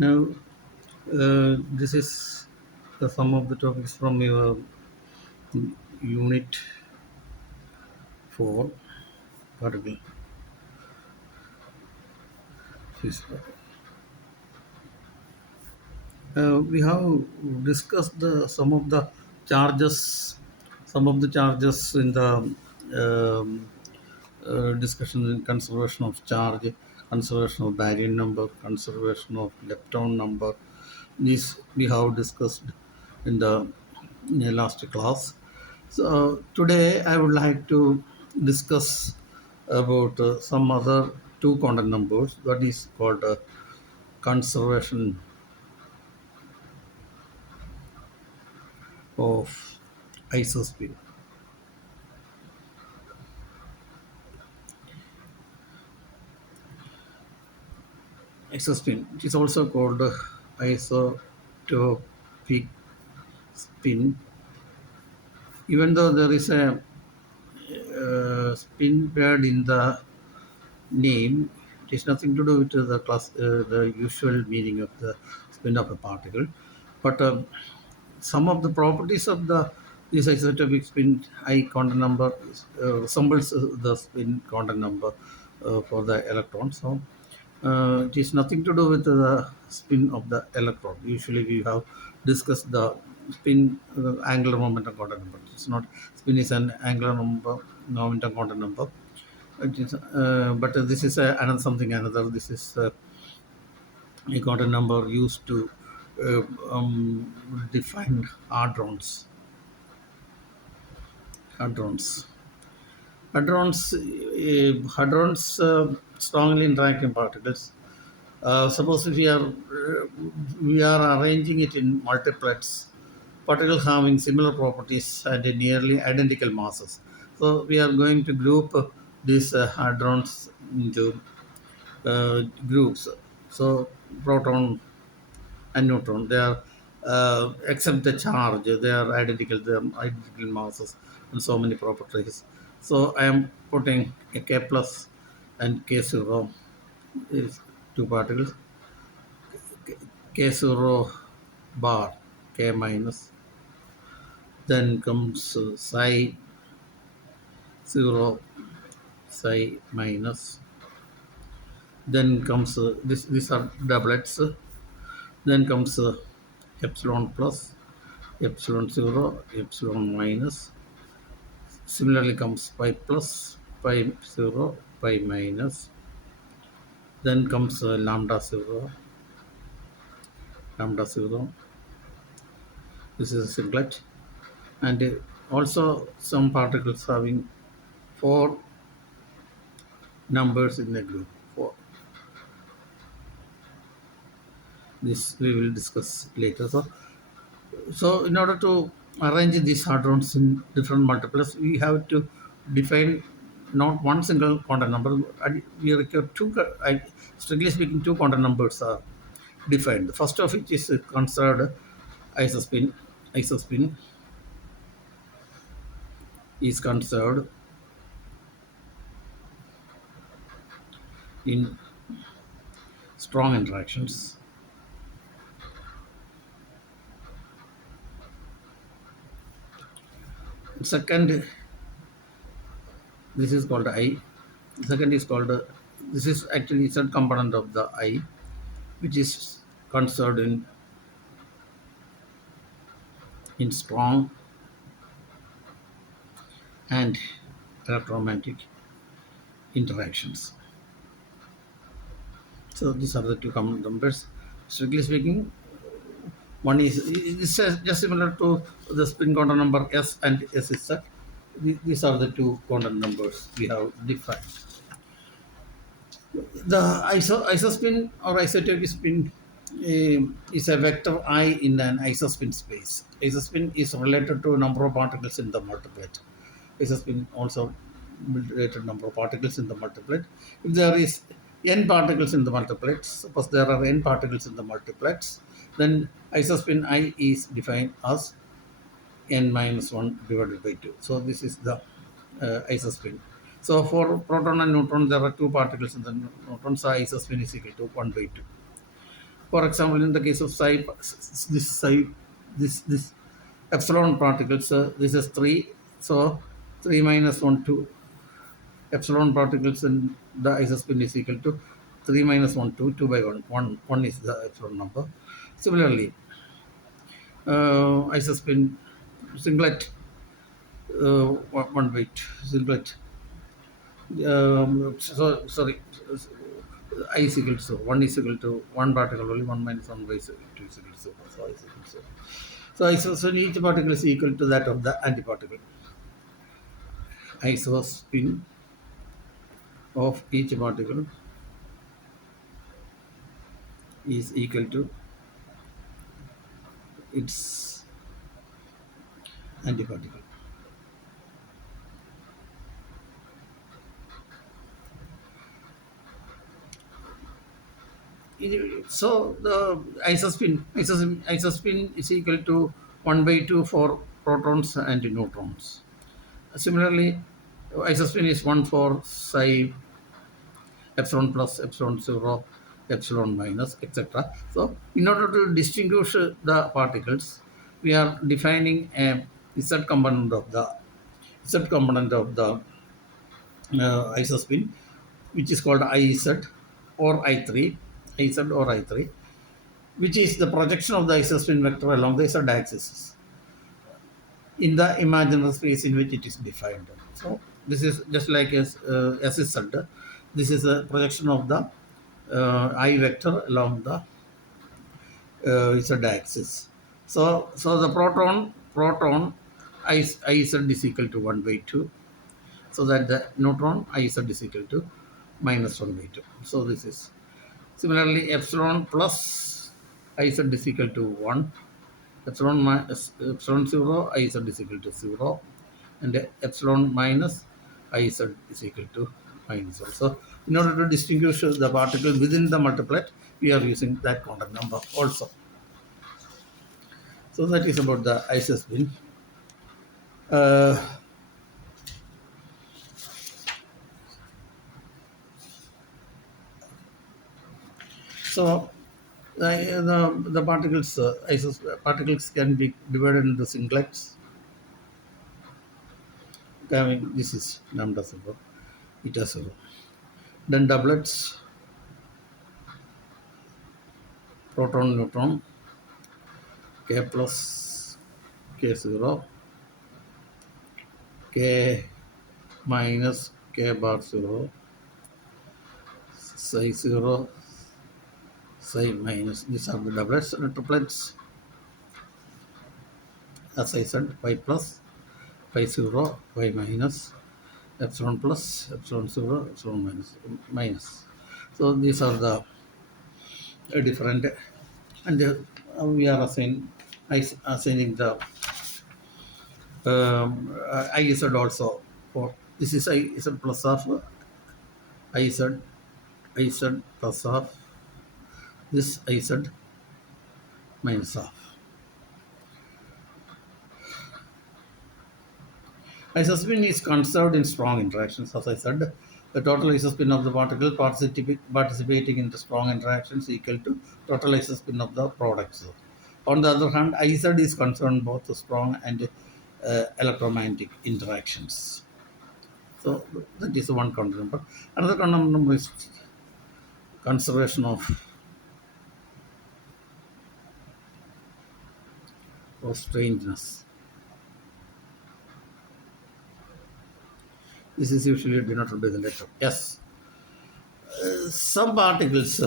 Now, this is the sum of the topics from your unit 4 particle physics. We have discussed some of the charges in the um, discussion in conservation of charge, conservation of baryon number, conservation of lepton number. These we have discussed in the last class. So today I would like to discuss about some other two quantum numbers that is called conservation of isospin. Isospin, it is also called isotopic spin. Even though there is a spin paired in the name, it has nothing to do with the usual meaning of the spin of a particle. But some of the properties of this isotopic spin I quantum number resembles the spin quantum number for the electron. So it is nothing to do with the spin of the electron. Usually we have discussed the spin angular momentum quantum number. It's not spin is an angular momentum quantum number. It is, but this is another something another. This is a quantum number used to define hadrons. Hadrons. Hadrons strongly interacting particles. Suppose if we are arranging it in multiplets, particles having similar properties and nearly identical masses. So we are going to group these hadrons into groups. So proton and neutron, they are except the charge, they are identical. They are identical masses and so many properties. So I am putting a K plus and K zero is two particles. K0 bar, K minus, then comes psi 0, psi minus, then comes these are doublets, then comes epsilon plus, epsilon 0, epsilon minus, similarly comes pi plus, pi 0, pi minus, then comes lambda 0, lambda 0, this is a singlet, and also some particles having four numbers in the group. Four. This we will discuss later. So in order to arrange these hadrons in different multiplets, we have to define not one single quantum number. We require two. Strictly speaking, two quantum numbers are defined. The first of which is considered isospin. Isospin is conserved in strong interactions. Second, this is called I. Second is called this is actually third component of the I, which is conserved in strong and electromagnetic interactions. So these are the two common numbers. Strictly speaking, one is just similar to the spin quantum number S and S is that. These are the two quantum numbers we have defined. The isospin or isotopic spin is a vector I in an isospin space. Isospin is related to number of particles in the multiplet. Isospin also related number of particles in the multiplet. If there is n particles in the multiplets, suppose there are n particles in the multiplets, then isospin I is defined as n minus 1 divided by 2. So this is the isospin. So for proton and neutron, there are two particles in the neutron, so isospin is equal to 1 by 2. For example, in the case of psi, this epsilon particles, this is 3, so 3 minus 1, 2. Epsilon particles in the isospin is equal to 3 minus 1, 2, 2 by 1. 1 is the epsilon number. Similarly, isospin singlet, 1 bit, singlet. Sorry, I is equal to 1 is equal to 1 particle only, 1 minus 1 by 2 is equal to 0. So I is equal to 0. So each particle is equal to that of the antiparticle. Isospin of each particle is equal to its antiparticle. So the isospin is equal to 1 by 2 for protons and neutrons. Similarly, isospin is 1 for psi, epsilon plus, epsilon 0, epsilon minus, etc. So in order to distinguish the particles, we are defining a z component of the isospin, which is called Iz or I3, Iz or I3, which is the projection of the isospin vector along the z axis in the imaginary space in which it is defined. So this is just like as SZ. This is a projection of the I vector along the z axis. So the proton Iz is equal to 1 by 2, so that the neutron Iz is equal to minus 1 by 2. So this is similarly epsilon plus Iz is equal to 1, epsilon 0 Iz is equal to 0, and epsilon minus Iz is equal to minus 1. So in order to distinguish the particle within the multiplet, we are using that quantum number also. So that is about the isospin. Uh, so the particles, particles can be divided into singlets. Having this is lambda 0, eta 0. Then doublets, proton, neutron, k plus, k 0, k minus, k bar 0, psi 0, psi minus. These are the doublets. And triplets, as I said, pi plus, pi 0, pi minus, epsilon plus, epsilon 0, epsilon minus. So these are the different, and we are assigning the IZ also for this is IZ plus of IZ, IZ plus of this IZ minus of. Isospin is conserved in strong interactions. As I said, the total isospin of the particle participating in the strong interactions equal to total isospin of the products. On the other hand, Iz is concerned both the strong and electromagnetic interactions. So that is one quantum number. Another quantum number is conservation of strangeness. This is usually denoted by the letter S. Some particles,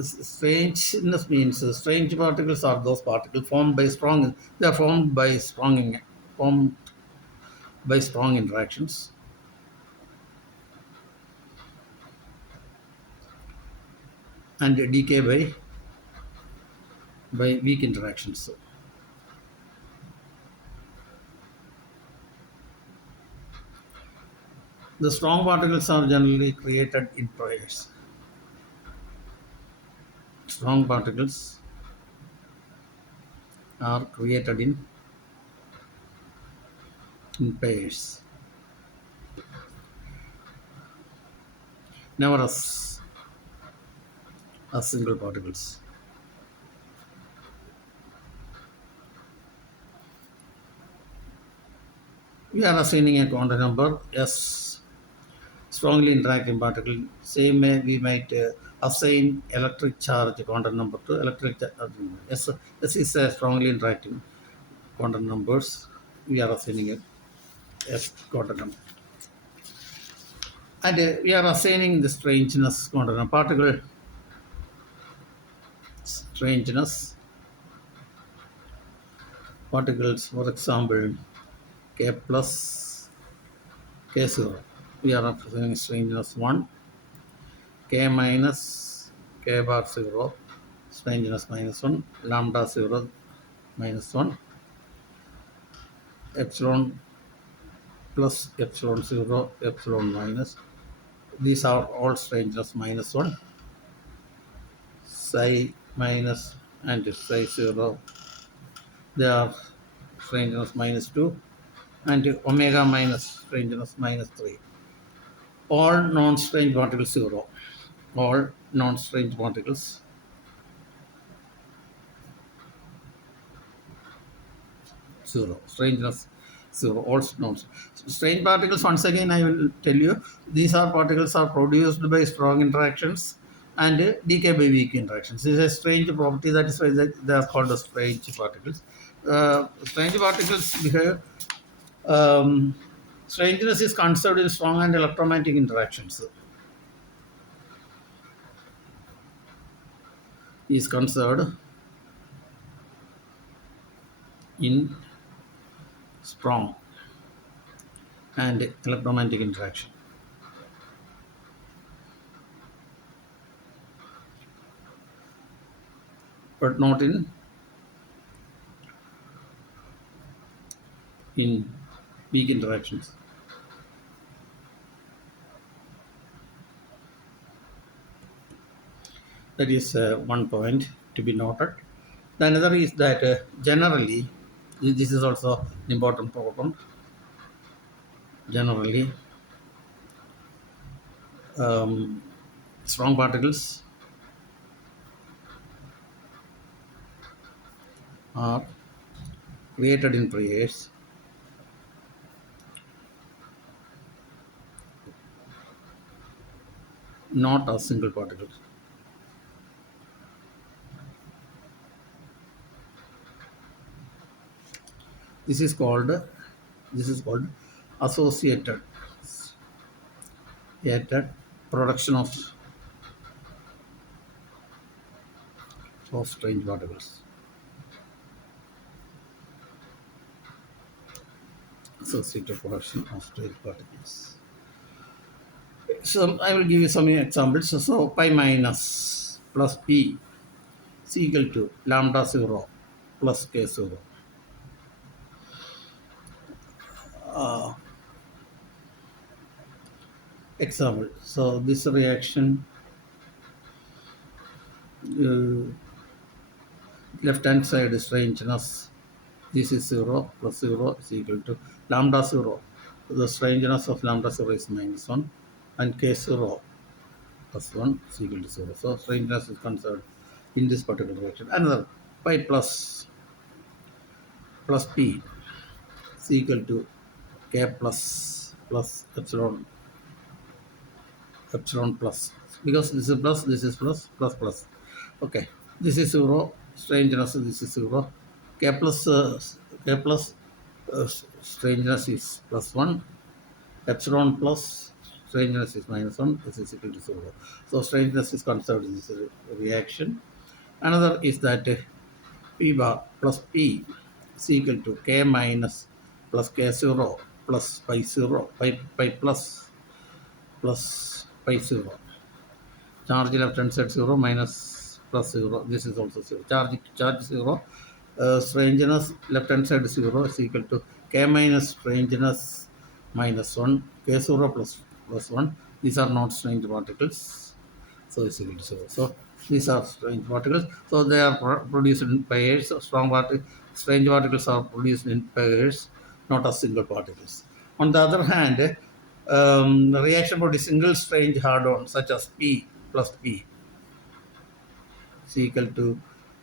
strangeness means strange particles are those particles formed by strong. They are formed by strong interactions and decay by weak interactions. The strong particles are generally created in pairs. Strong particles are created in pairs. Nevertheless, as single particles. We are assigning a quantum number S strongly interacting particle. Same way we might assign electric charge quantum number to electric charge. S, S is a strongly interacting quantum numbers. We are assigning it S quantum number. And we are assigning the strangeness quantum number. Particle strangeness particles, for example, K plus K0. We are assigning strangeness 1, K minus K bar 0, strangeness minus 1, lambda 0 minus 1, epsilon plus epsilon 0, epsilon minus. These are all strangeness minus 1, psi minus and psi 0. They are strangeness minus 2 and omega minus strangeness minus 3. All non-strange particles 0. All non-strange particles 0. Strangeness 0. All non strange particles, once again I will tell you, these are particles are produced by strong interactions and decay by weak interactions. This is a strange property, that is why they are called as strange particles. Strange particles behave, um, strangeness is conserved in strong and electromagnetic interactions. Is conserved in strong and electromagnetic interaction, but not in weak interactions. That is one point to be noted. The another is that generally, this is also an important problem. Generally, um, strong particles are created in pairs, not as single particles. This is called associated associated production of strange particles. Associated production of strange particles. So I will give you some examples. So pi minus plus p is equal to lambda 0 plus k 0. Uh, Example. So this reaction, uh, left hand side is strangeness. This is 0 plus 0 is equal to lambda 0. The strangeness of lambda 0 is minus 1 and k 0 plus 1 is equal to 0. So strangeness is conserved in this particular reaction. Another pi plus p is equal to k plus epsilon plus, because this is plus, this is plus. Okay, this is 0, strangeness, this is 0. k plus k plus strangeness is plus 1, epsilon plus strangeness is minus 1, this is equal to 0. So strangeness is conserved in this reaction. Another is that p bar plus p is equal to k minus plus k 0 plus pi 0 pi plus pi 0. Charge left hand side 0 minus plus 0. This is also 0. Charge 0. Strangeness left hand side 0 is equal to k minus strangeness minus 1, k 0 plus 1. These are not strange particles. So it's equal to 0. So these are strange particles. So they are produced in pairs. Strange particles are produced in pairs, not as single particles. On the other hand, the reaction produces single strange hadron such as P plus P. is equal to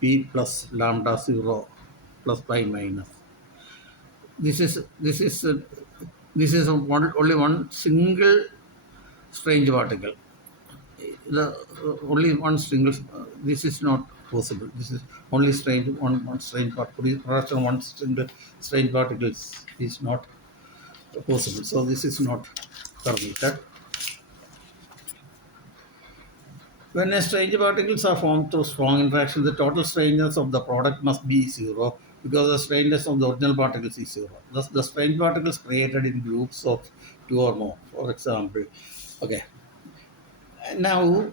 p plus lambda 0 plus pi minus. This is this is this is only one single strange particle. The only one single. This is not possible. This is only strange one strange particle. Production one single strange particles is not possible. So this is not permitted. When a strange particles are formed through strong interaction, the total strangeness of the product must be zero because the strangeness of the original particles is zero. Thus, the strange particles created in groups of two or more, for example. Okay. Now,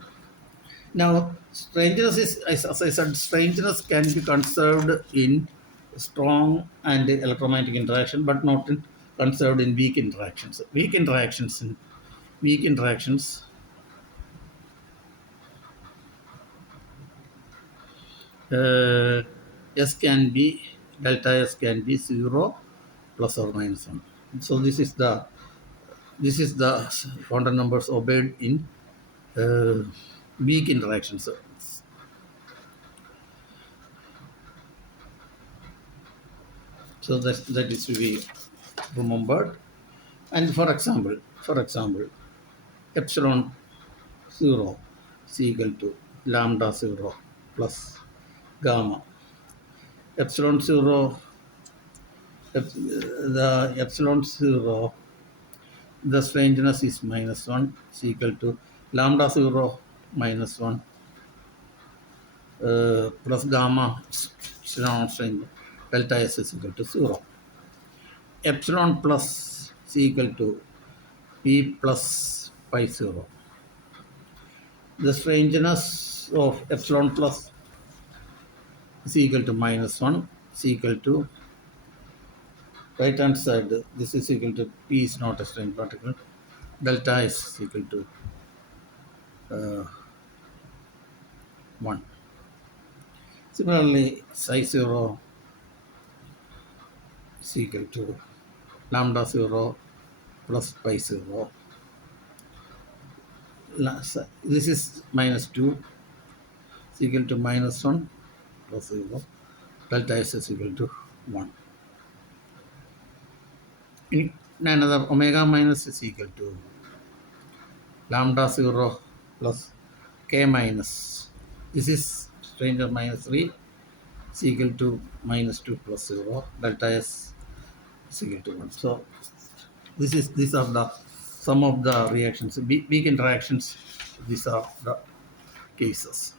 strangeness is, as I said, strangeness can be conserved in strong and electromagnetic interaction, but not conserved in weak interactions. Weak interactions uh, S can be delta S can be 0 plus or minus 1. So this is the quantum numbers obeyed in uh, weak interactions. So that is to be remembered. And for example, epsilon 0 is equal to lambda 0 plus gamma. Epsilon 0, the epsilon 0, the strangeness is minus 1 is equal to lambda 0 minus 1 plus gamma epsilon strange delta S is equal to 0. Epsilon plus is equal to P plus pi 0. The strangeness of epsilon plus is equal to minus 1 is equal to right hand side. This is equal to P is not a strange particle. Delta is equal to uh, 1. Similarly, psi 0 is equal to lambda 0 plus pi 0. This is minus 2 is equal to minus 1 plus 0. Delta S is equal to 1. In another, omega minus is equal to lambda 0 plus k minus. This is stranger minus 3 is equal to minus 2 plus 0. Delta S is equal to 1. So these are the some of the reactions. Weak interactions, these are the cases.